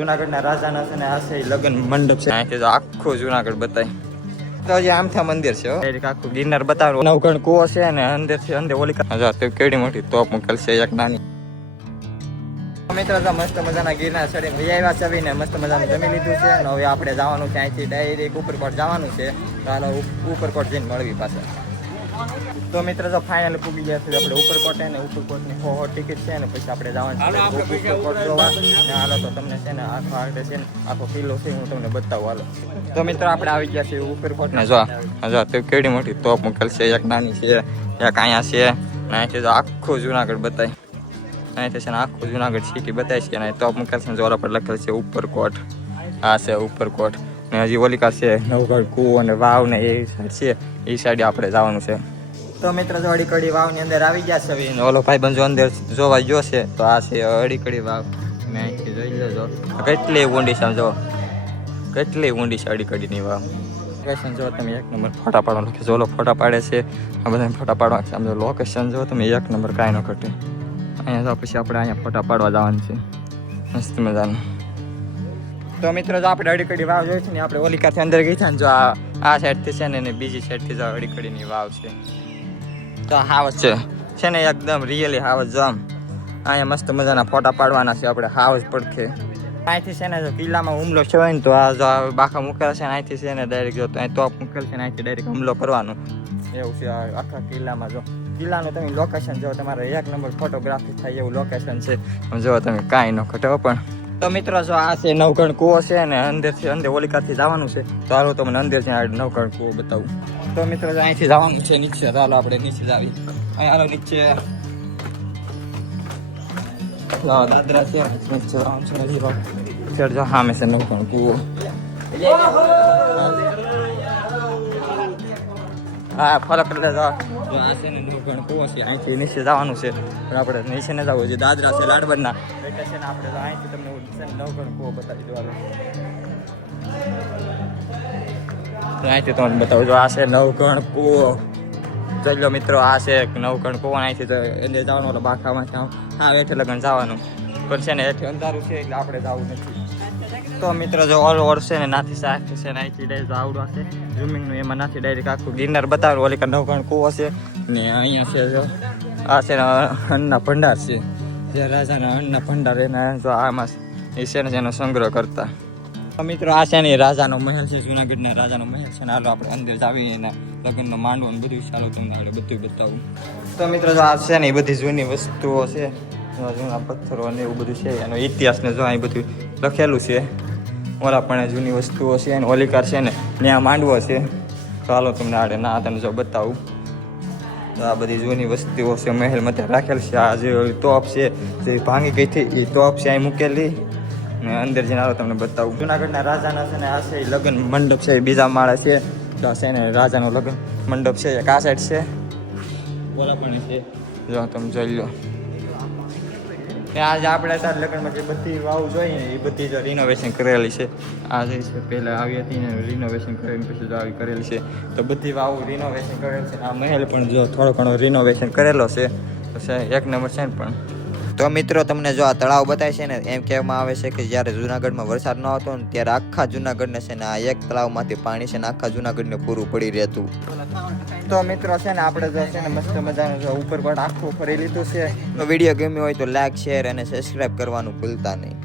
જુનાગઢના રાજાના છે ને આ છે લગ્ન મંડપ છે. અહીંથી તો આખું જુનાગઢ બતાય. તો હજી આમથા મંદિર છે આખું ગિરનાર બતાવો. નવગણ કુવો છે ને અંદર થી અંદર ઓલી કેવડી મોટી તોપ મૂકેલ છે એક નાની. મિત્રો મસ્ત મજાના ગિરનાર ચડી આવ્યા છે ને મસ્ત મજાનું જમી લીધું છે. હવે આપણે જવાનું છે અહીંથી ડાયરેક્ટ ઉપરકોટ જવાનું છે. ચાલો ઉપરકોટ જઈને મળવી પાછા. તો મિત્રો તો ફાઇનલ પૂગી ગયા છે આપણે ઉપરકોટ ને ઉપરકોટની ટિકિટ છે ને પછી આપણે જવાનું છે ઉપરકોટ જોવા. હાલો તો તમને છે ને આખો આગળ છે ને આખો કિલ્લો છે હું તમને બતાવું. હાલો તો મિત્રો આપણે આવી ગયા છીએ ઉપરકોટ ને જો તો કેવડી મોટી તોપ મૂકેલ છે. એક નાની છે એક અહીંયા છે. અહીંથી તો આખું જુનાગઢ બતાય. અહીંથી છે ને આખું જુનાગઢ સિટી બતાય છે અને તોપ મૂકેલ છે જોરા પર લખેલ છે ઉપરકોટ. આ છે ઉપરકોટ ને હજી ઓલિકા છે નવગઢ કુવો અને વાવ ને એ સાઈડ છે. એ સાઈડ આપણે જવાનું છે. તો મિત્રો જો અડીકડી વાવની અંદર આવી ગયા છે. ઓલો ભાઈ બંધો અંદર જોવા ગયો છે. તો આ છે અડીકડી વાવ. ને અહીંથી જોઈ લેજો કેટલી ઊંડી છે. જો કેટલી ઊંડી છે અડીકડીની વાવ. લોકેશન જો તમે એક નંબર ફોટા પાડવા લખે છે. ઓલો ફોટા પાડે છે આ બધા ફોટા પાડવા છે. આમ જો લોકેશન જો તમે એક નંબર કાંઈ ન ઘટે. અહીંયા જો પછી આપણે અહીંયા ફોટા પાડવા જવાનું છે મસ્ત મજાનું. તો મિત્રો જો આપણે અડીકડી વાવ જોઈ છે ને આપણે ઓલિકાથી અંદર ગઈ છે ને જો આ સાઈડથી છે ને બીજી સાઈડથી જો અડીકડીની વાવ છે. તો હાવસ છે ને એકદમ રિયલી હાવસ જો આમ અહીંયા મસ્ત મજાના ફોટા પાડવાના છે આપણે હાવસ પડખે. અહીંથી છે ને જો કિલ્લામાં હુમલો છે હોય ને તો આ જો બાખા મૂકેલા છે ને અહીંથી છે ને ડાયરેક્ટ જો અહીં તોપ મૂકેલ છે ને અહીંથી ડાયરેક્ટ હુમલો કરવાનું એવું છે આખા કિલ્લામાં. જો કિલ્લાનું તમે લોકેશન જો તમારે એક નંબર ફોટોગ્રાફી થાય એવું લોકેશન છે. જો તમે કાંઈ ન ઘટે પણ. તો મિત્રો જો આ છે નવગણ કુવો છે ને અંદરથી અંદર ઓલિકાથી જવાનું છે. તો હાલો તમને અંદર છે નવગણ કુવો બતાવું. તો મિત્રો અહીંથી જવાનું છે નીચે. ચાલો આપણે નીચે જ આવી. અહીં હાલો નીચે દાદરા છે નીચે જવાનું છે. હજી જો સામે છે નવગણ કુવો. હા ફરક એટલે જો આ છે ને નવગણ કુવો છે. અહીંથી નીચે જવાનું છે પણ આપણે નીચે ને જવું છે. દાદરા છે લાડબરના એટલે છે ને આપણે અહીંથી તમને નવગણ કુવો બતાવી દેવાનું. અહીંથી તમને બતાવું જો આ છે નવગણ કુવો. જોઈ લો મિત્રો આ છે નવગણ કુવો. અહીંથી તો અંદર જવાનું એટલે બાખામાં હા હેઠે લગન જવાનું પણ છે ને હેઠે અંધારું છે એટલે આપણે જવું નથી. તો મિત્રો જો ઓલ ઓર છે ને નાથી સાફ છે ને અહીંથી ડાયરેક્ટ આવડું હશે ઝૂમિંગનું એમાં નાથી ડાયરેક્ટ આખું ગિરનાર બતાવ્યું. ઓલી નવગણ કુવો છે ને અહીંયા છે જો આ છે ને અન્નના ભંડાર છે. જે રાજાના અન્નના ભંડાર એના જો આમાં એ છે ને જેનો સંગ્રહ કરતા. તો મિત્રો આ છે ને રાજાનો મહેલ છે. જુનાગઢના રાજાનો મહેલ છે ને હાલો આપણે અંદર જ આવી એના લગ્નનો માંડવો ને બધું ચાલો તમને આપણે બધું બતાવું. તો મિત્રો જો આ છે ને એ બધી જૂની વસ્તુઓ છે. જૂના પથ્થરો અને એવું બધું છે. એનો ઇતિહાસને જો અહીં બધું લખેલું છે. ઓલા પણ જૂની વસ્તુઓ છે અને ઓલિકાર છે ને ત્યાં માંડવો છે. તો હાલો તમને આડે ના તને જો બતાવું. તો આ બધી જૂની વસ્તુઓ છે મહેલ મધ્ય રાખેલ છે. આ જે તોપ છે જે ભાંગી ગઈ હતી એ તોપ છે અહીં મૂકેલી ને અંદર જઈને હાલો તમને બતાવું. જુનાગઢના રાજાના છે ને આ છે લગ્ન મંડપ છે. બીજા માળે છે તો છે ને રાજાનો લગ્ન મંડપ છે. એક આ સાઈડ છે ઓલા પણ છે જો તમે જોઈ લો. આજે આપણે તાર લગ્નમાં જે બધી વાવ જોઈએ ને એ બધી જો રિનોવેશન કરેલી છે. આ જે છે પહેલાં આવી હતી ને રિનોવેશન કરીને પછી જો આવી કરેલી છે. તો બધી વાવ રિનોવેશન કરેલ છે. આ મહેલ પણ જો થોડો ઘણો રિનોવેશન કરેલો છે. તો એક નંબર છે ને પણ. તો મિત્રો તમને જો આ તળાવ બતાવે છે ને એમ કહેવામાં આવે છે કે જ્યારે જુનાગઢમાં વરસાદ ન આવતો ને ત્યારે આખા જુનાગઢને છે ને આ એક તળાવમાંથી પાણી છે ને આખા જુનાગઢને પૂરું પડી રહેતું. તો મિત્રો છે ને આપણે જો છે ને મસ્ત મજાનું ઉપરકોટ આખું ફરી લીધું છે. તો વિડીયો ગમ્યો હોય તો લાઈક શેર અને સબસ્ક્રાઈબ કરવાનું ભૂલતા નહીં.